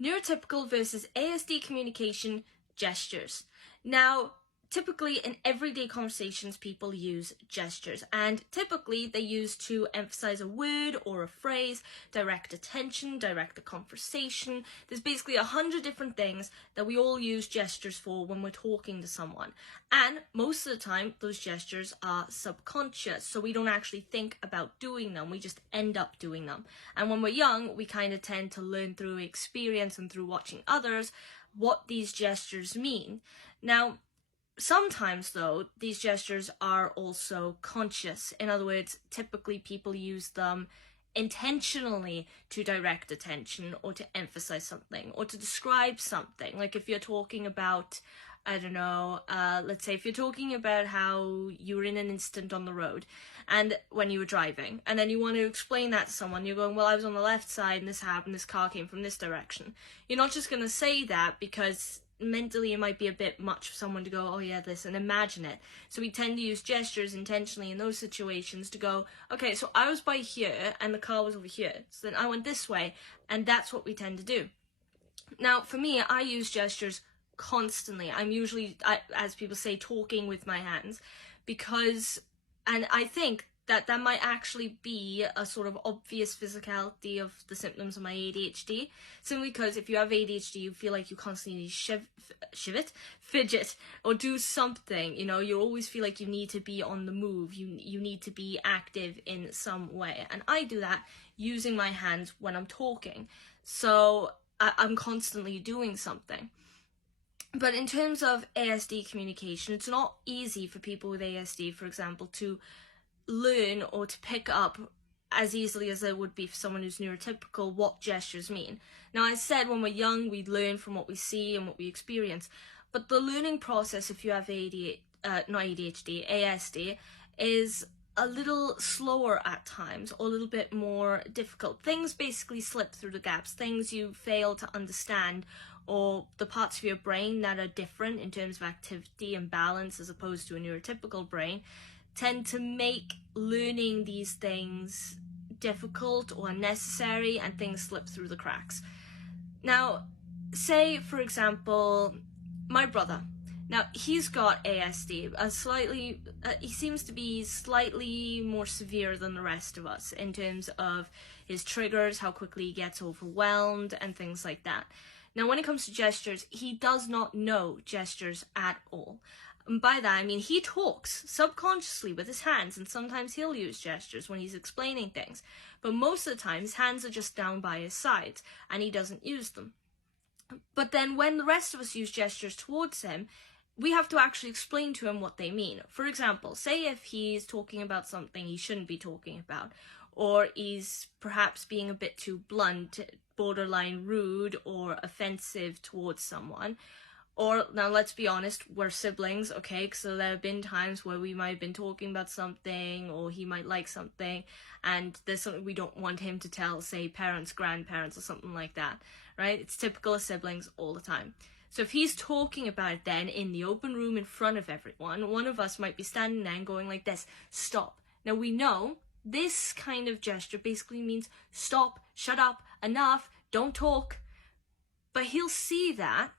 Neurotypical versus ASD communication gestures. Now, typically in everyday conversations, people use gestures, and typically they use to emphasize a word or a phrase, direct attention, direct the conversation. There's basically 100 different things that we all use gestures for when we're talking to someone. And most of the time, those gestures are subconscious, so we don't actually think about doing them, we just end up doing them. And when we're young, we kind of tend to learn through experience and through watching others what these gestures mean. Now, sometimes, though, these gestures are also conscious. In other words, typically people use them intentionally to direct attention or to emphasize something or to describe something. Like if you're talking about, I don't know, let's say if you're talking about how you were in an incident on the road and when you were driving, and then you want to explain that to someone, you're going, well, I was on the left side and this happened, this car came from this direction. You're not just going to say that because mentally it might be a bit much for someone to go, oh yeah, this, and imagine it. So we tend to use gestures intentionally in those situations to go, okay, so I was by here and the car was over here, so then I went this way, and that's what we tend to do. Now, for me, I use gestures constantly. I'm usually, as people say, talking with my hands, because, and I think that might actually be a sort of obvious physicality of the symptoms of my ADHD, simply because if you have ADHD, you feel like you constantly fidget, or do something, you know, you always feel like you need to be on the move, you need to be active in some way, and I do that using my hands when I'm talking, so I'm constantly doing something. But in terms of ASD communication, it's not easy for people with ASD, for example, to learn or to pick up as easily as it would be for someone who's neurotypical what gestures mean. Now, I said when we're young, we learn from what we see and what we experience, but the learning process, if you have ASD, is a little slower at times, or a little bit more difficult. Things basically slip through the gaps, things you fail to understand, or the parts of your brain that are different in terms of activity and balance as opposed to a neurotypical brain, tend to make learning these things difficult or unnecessary, and things slip through the cracks. Now, say, for example, my brother. Now, he's got ASD, he seems to be slightly more severe than the rest of us in terms of his triggers, how quickly he gets overwhelmed, and things like that. Now, when it comes to gestures, he does not know gestures at all. And by that, I mean he talks subconsciously with his hands, and sometimes he'll use gestures when he's explaining things. But most of the time, his hands are just down by his sides, and he doesn't use them. But then when the rest of us use gestures towards him, we have to actually explain to him what they mean. For example, say if he's talking about something he shouldn't be talking about, or he's perhaps being a bit too blunt, borderline rude or offensive towards someone. Or, now let's be honest, we're siblings, okay, so there have been times where we might have been talking about something, or he might like something, and there's something we don't want him to tell, say, parents, grandparents, or something like that, right? It's typical of siblings all the time. So if he's talking about it then in the open room in front of everyone, one of us might be standing there and going like this, stop. Now we know this kind of gesture basically means stop, shut up, enough, don't talk. But he'll see that,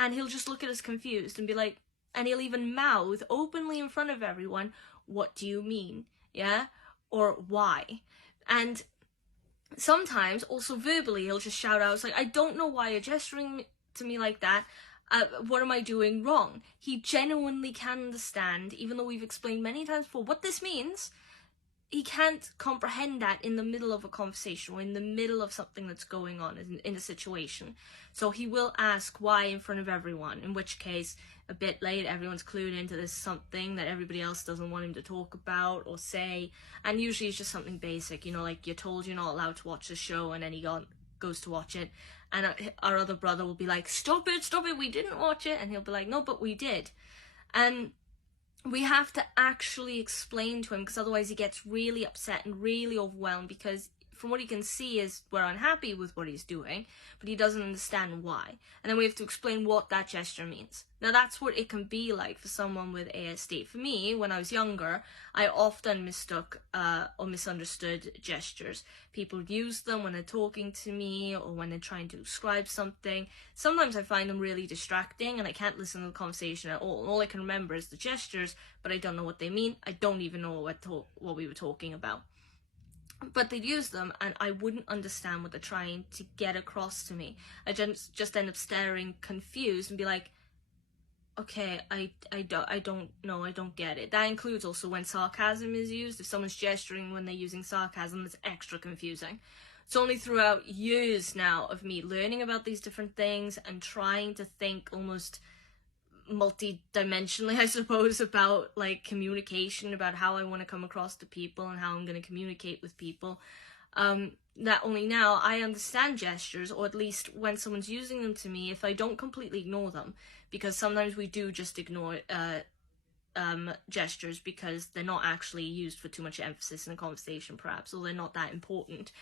and he'll just look at us confused and be like, and he'll even mouth openly in front of everyone, what do you mean? Yeah? Or why? And sometimes also verbally, he'll just shout out, it's like, I don't know why you're gesturing to me like that. What am I doing wrong? He genuinely can understand, even though we've explained many times before what this means. He can't comprehend that in the middle of a conversation or in the middle of something that's going on in a situation. So he will ask why in front of everyone, in which case, a bit late, everyone's clued into this something that everybody else doesn't want him to talk about or say. And usually it's just something basic, you know, like you're told you're not allowed to watch the show, and then he goes to watch it. And our other brother will be like, stop it, we didn't watch it. And he'll be like, no, but we did. And we have to actually explain to him, because otherwise he gets really upset and really overwhelmed, because from what he can see is we're unhappy with what he's doing, but he doesn't understand why. And then we have to explain what that gesture means. Now that's what it can be like for someone with ASD. For me, when I was younger, I often mistook or misunderstood gestures. People use them when they're talking to me or when they're trying to describe something. Sometimes I find them really distracting and I can't listen to the conversation at all. And all I can remember is the gestures, but I don't know what they mean. I don't even know what we were talking about. But they'd use them and I wouldn't understand what they're trying to get across to me. I just end up staring confused and be like, okay, I don't know, I don't get it. That includes also when sarcasm is used. If someone's gesturing when they're using sarcasm, it's extra confusing. It's only throughout years now of me learning about these different things and trying to think almost multi-dimensionally, I suppose, about like communication, about how I want to come across to people and how I'm going to communicate with people, that only now I understand gestures, or at least when someone's using them to me, if I don't completely ignore them, because sometimes we do just ignore gestures because they're not actually used for too much emphasis in a conversation perhaps, or they're not that important.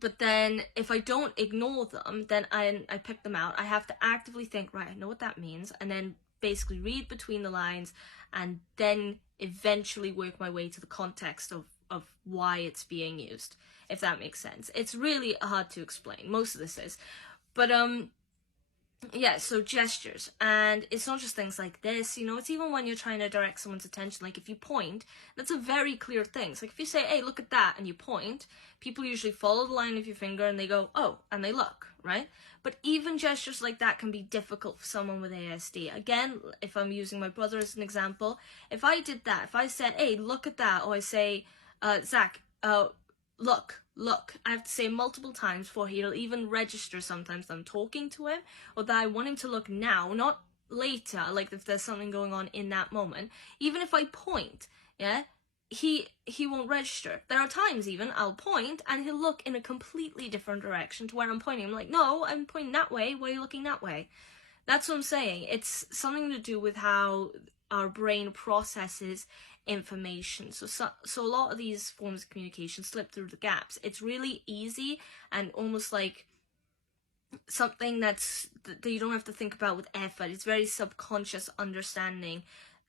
But then if I don't ignore them, then I pick them out. I have to actively think, right, I know what that means, and then basically read between the lines and then eventually work my way to the context of why it's being used, if that makes sense. It's really hard to explain. Most of this is. But yeah, so gestures, and it's not just things like this, you know, it's even when you're trying to direct someone's attention. Like if you point, that's a very clear thing. So like if you say, hey, look at that, and you point, people usually follow the line of your finger and they go, oh, and they look, right? But even gestures like that can be difficult for someone with ASD. Again, if I'm using my brother as an example, if I did that, if I said, hey, look at that, or I say, Zach, look, I have to say multiple times before he'll even register sometimes that I'm talking to him, or that I want him to look now, not later, like if there's something going on in that moment. Even if I point, yeah, he won't register. There are times even I'll point and he'll look in a completely different direction to where I'm pointing. I'm like, no, I'm pointing that way, why are you looking that way? That's what I'm saying. It's something to do with how our brain processes information. So a lot of these forms of communication slip through the gaps. It's really easy and almost like something that you don't have to think about with effort. It's very subconscious understanding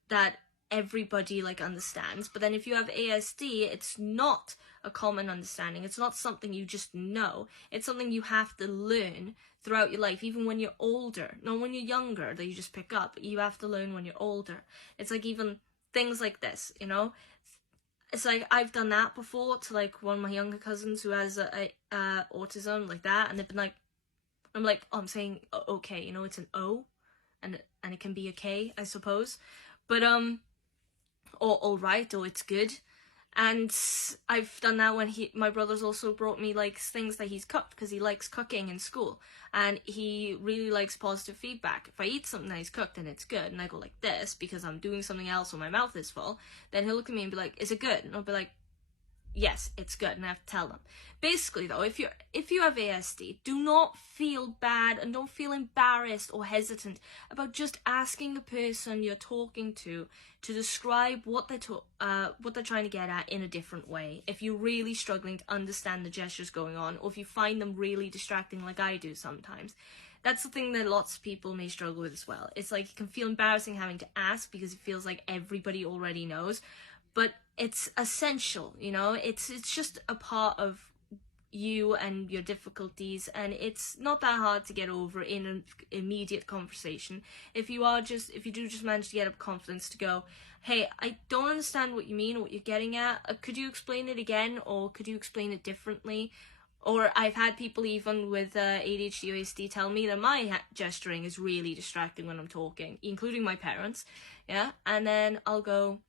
that everybody like understands. But then if you have ASD, it's not a common understanding. It's not something you just know. It's something you have to learn throughout your life, even when you're older. Not when you're younger that you just pick up. You have to learn when you're older. It's like even things like this, you know, it's like I've done that before to like one of my younger cousins who has autism like that, and they've been like, I'm like, oh, I'm saying okay, you know, it's an O, and it can be a K, I suppose, but or all right, or it's good. And I've done that when my brother's also brought me like things that he's cooked, because he likes cooking in school and he really likes positive feedback. If I eat something that he's cooked and it's good and I go like this because I'm doing something else or my mouth is full, then he'll look at me and be like, is it good? And I'll be like, yes, it's good, and I have to tell them. Basically though, if you have ASD, do not feel bad and don't feel embarrassed or hesitant about just asking the person you're talking to describe what they're trying to get at in a different way. If you're really struggling to understand the gestures going on, or if you find them really distracting like I do sometimes, that's the thing that lots of people may struggle with as well. It's like it can feel embarrassing having to ask because it feels like everybody already knows, but it's essential, you know, it's just a part of you and your difficulties, and it's not that hard to get over in an immediate conversation. If you do just manage to get up confidence to go, hey, I don't understand what you mean or what you're getting at, could you explain it again, or could you explain it differently? Or I've had people even with ADHD or ASD tell me that my gesturing is really distracting when I'm talking, including my parents, yeah, and then I'll go,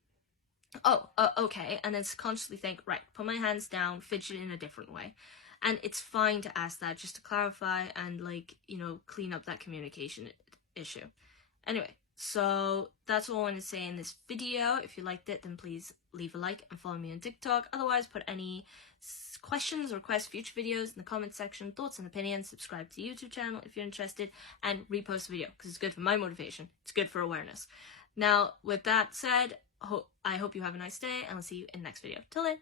oh, okay, and then consciously think, right, put my hands down, fidget in a different way. And it's fine to ask that, just to clarify and, like, you know, clean up that communication issue. Anyway, so that's all I want to say in this video. If you liked it, then please leave a like and follow me on TikTok. Otherwise, put any questions or request future videos in the comment section, thoughts and opinions, subscribe to the YouTube channel if you're interested, and repost the video, because it's good for my motivation, it's good for awareness. Now, with that said, I hope you have a nice day, and I'll see you in the next video. Till then.